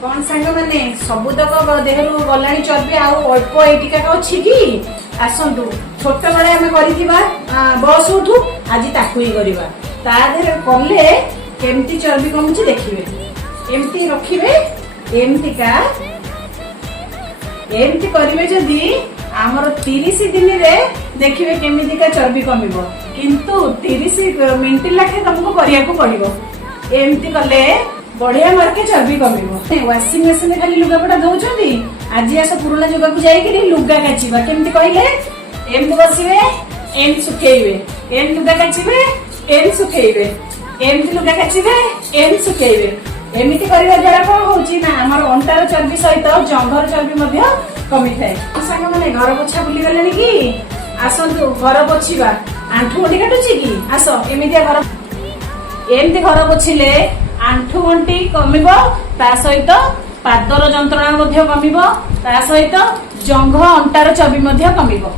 कौन सांग माने सबुतक देहरु गलाणी चर्बी अल्प एटिका अच्छी कि आसतु छोट बड़े आम कर बस उठू आज ताकू ही करवा तादेह कले केमती चर्बी कमुची देखिए एमती रखिए एमतीका एमती करिवे जदि आमर 30 दिन रे देखिए केमितिका चर्बी कमिबो किंतु 30 मिनिट लाखे तुमको करिया को पड़िबो एमती कले बढ़िया मार्के चर्बी कमिबो। वाशिंग मशीन खाली लुगापटा दउछंती आज आस पुराना जगह को जाई लुगा काचिबा केमती कहले एमती बसिबे एम सुखेइबे एम लुगा काचिबे एम सुखेइबे एमती लुगा काचिबे एम सुखेइबे एमिति करिवा द्वारा कोन होची ना हमर अंटार चर्बी सहित जंघर चर्बी मध्य कमी थाए। सांग माने घर पोछा बुली गलेनी कि आसंतु घर पोछिबा आंठू गंठी काटुची कि आस एमितिया घर एमती घर पोछिले आंठू गंठी कमिबो ता सहित पादर जंत्रणा मध्य कमिबो ता सहित जंघ अंटार चर्बी मध्य कमिबो।